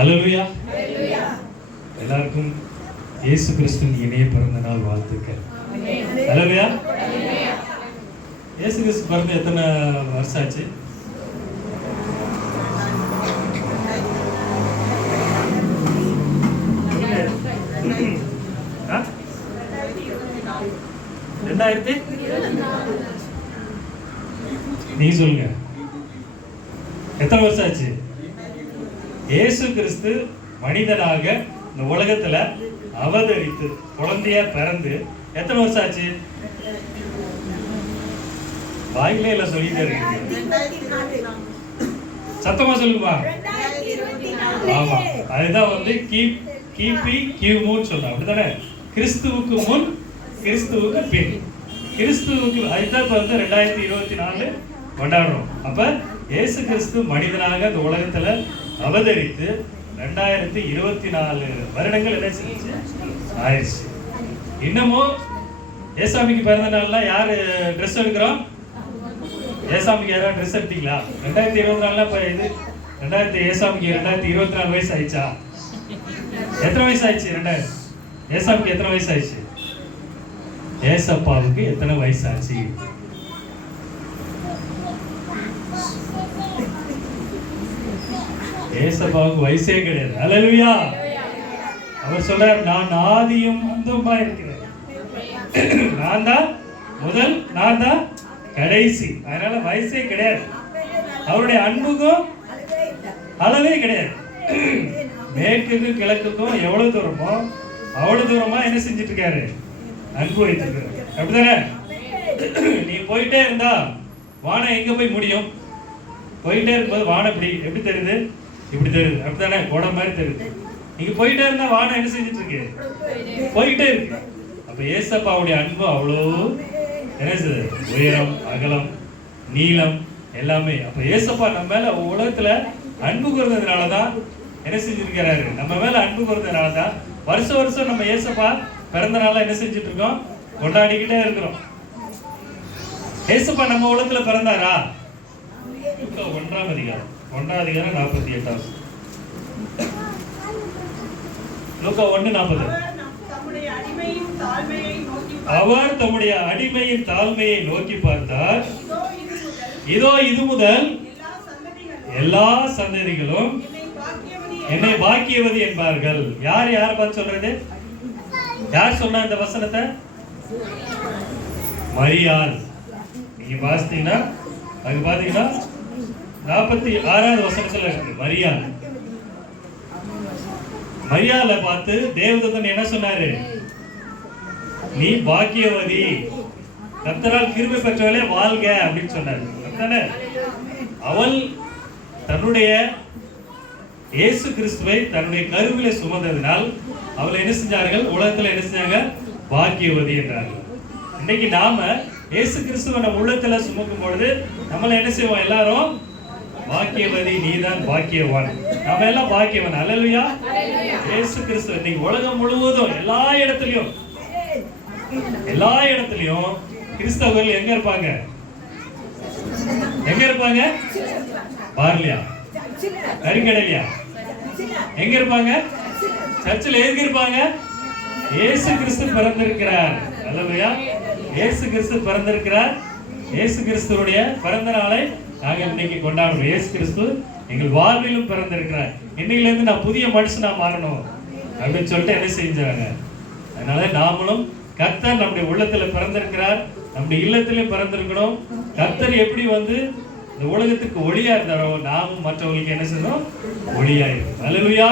ஹல்லேலூயா. எல்லாருக்கும் இயேசு கிறிஸ்துவின் இணைய பிறந்த நாள் வாழ்த்துக்கள். ஹல்லேலூயா. இயேசு கிறிஸ்து பிறந்து எத்தனை வருஷம் ஆச்சு? நீங்க சொல்லுங்க, எத்தனை வருஷம் ஆச்சு? இயேசு கிறிஸ்து மனிதனாக இந்த உலகத்துல அவதரித்து குழந்தையா பிறந்து எத்தனை வருஷம் ஆச்சு? வாயிலே இல்ல சொல்லிட்டே இருக்கு, சத்தமா சொல்லுமா. ஆமா, அதுதான் வந்து கிபி கிமுன்னு சொல்றோம், அப்படித்தானே? கிறிஸ்துவுக்கு முன் கிறிஸ்துவுக்கு பின். கிறிஸ்துவுக்கு அதுதான் இப்ப வந்து 2024 கொண்டாடுறோம். அப்ப இயேசு கிறிஸ்து மனிதனாக இந்த உலகத்துல அவதரித்து 2024 வருடங்கள் என்ன செஞ்சு ஆயிடுச்சு. இன்னமும் ஏசாமிக்கு பிறந்த நாள்லாம் யாரு ட்ரெஸ் எடுக்கிறோம்? ஏசாமிக்கு யாராவது ட்ரெஸ் எடுத்தீங்களா? 2024 இப்ப இது ஏசாமிக்கு 2024 வயசு ஆயிடுச்சா? எத்தனை வயசு ஆயிடுச்சு? ஏசாமிக்கு எத்தனை வயசு ஆயிடுச்சு? ஏசப்பாவுக்கு எத்தனை வயசு ஆச்சு? ஏசப்பாவுக்கு வயசே கிடையாது. ஹல்லேலூயா. அவர் சொல்றார், நான் ஆதியும் அந்தமா இருக்கிறேன், நான் தான் முதல், நான் தான் கடைசி. அதனால வயசே கிடையாது. அவருடைய அன்புக்கும் அளவே கிடையாது. மேற்குக்கும் கிழக்குக்கும் எவ்வளவு தூரமோ அவ்வளவு தூரமா என்ன செஞ்சிட்டு இருக்காரு? அன்பு வைத்திருக்காரு. அப்படிதானே? நீ போயிட்டே இருந்தா வானம் எங்க போய் முடியும்? போயிட்டே இருக்கும்போது வானம் எப்படி தெரியுது? இப்படி தெரியுது, அப்படித்தானே? கோடை மாதிரி தெரியுது. நீங்க போயிட்டே இருந்தா வானம் என்ன செஞ்சிட்டு இருக்கு? போயிட்டே இருக்கு. அப்ப ஏசப்பாவுடைய அன்பு அவ்வளோ என்ன செய்யுது? உயரம், அகலம், நீளம் எல்லாமே. அப்ப ஏசப்பா நம்ம மேல உலகத்துல அன்பு கூர்ந்ததுனாலதான் என்ன செஞ்சிருக்கிறாரு? நம்ம மேல அன்பு கூர்ந்ததுனாலதான் வருஷம் வருஷம் நம்ம ஏசப்பா பிறந்த நாள என்ன செஞ்சுட்டு இருக்கோம்? கொண்டாடிக்கிட்டே இருக்கிறோம். ஏசப்பா நம்ம உலகத்துல பிறந்தாரா? 1ஆம் அதிகாரம் 48. லூக்கா 1:40. அவர் தம்முடைய அடிமையின் தாழ்மையை நோக்கி பார்த்தார். இதோ இது முதல் எல்லா சந்ததிகளும் என்னை பாக்கியவதி என்பார்கள். யார் பார்த்து சொல்றது? யார் சொன்ன இந்த வசனத்தை? மரியாள். நீங்க வாசித்தீங்கன்னா அது பாத்தீங்கன்னா 46வது வசனத்துல இருக்கு மரியாள். மரியாளை பார்த்து தேவதூதன் என்ன சொன்னாரு? நீ பாக்கியவதி, கர்த்தரால் கிருபை பெற்றவளே வாழ்க அப்படின்னு சொன்னாரு. அவள் தன்னுடைய இயேசு கிறிஸ்துவை தன்னுடைய கருவிலே சுமந்ததினால் அவளை என்ன செஞ்சார்கள்? உலகத்துல என்ன செஞ்சாங்க? பாக்கியவதி என்றார்கள். இன்னைக்கு நாம இயேசு கிறிஸ்துவை நம்ம உள்ளத்துல சுமக்கும் பொழுது நம்மள என்ன செய்வோம்? எல்லாரும் பாக்கியவதி, நீதான் பாக்கியவான், நாம எல்லாம் பாக்கியவான். ஹல்லேலூயா. இயேசு கிறிஸ்து இன்னைக்கு உலகம் முழுவதும் எல்லா இடத்துலயும் கிறிஸ்தவர்கள் எங்க இருப்பாங்க? எங்க இருப்பாங்க? பார்லியா, கரிங்கடலியா, எங்க இருப்பாங்க? சர்ச்சில் எங்க இருப்பாங்க? இயேசு கிறிஸ்து பிறந்திருக்கிறார். ஹல்லேலூயா. இயேசு கிறிஸ்து பிறந்திருக்கிறார். இயேசு கிறிஸ்துவுடைய பிறந்த நாளை நாங்கள் இன்னைக்கு கொண்டாடுறோம். இயேசு கிறிஸ்து எங்கள் வாழ்விலும் பிறந்திருக்கிறார். இன்னையில இருந்து நான் புதிய மனுஷனா மாறணும் அப்படின்னு சொல்லிட்டு என்ன செஞ்சாங்க? அதனால நாமளும் கர்த்தர் நம்முடைய உள்ளத்துல பிறந்திருக்கிறார், நம்முடைய இல்லத்திலும் பிறந்திருக்கணும். கர்த்தர் எப்படி வந்து இந்த உலகத்துக்கு ஒளியா இருந்தாரோ நாமும் மற்றவர்களுக்கு என்ன செய்யணும்? ஒளியா இருக்கும். ஹல்லேலூயா.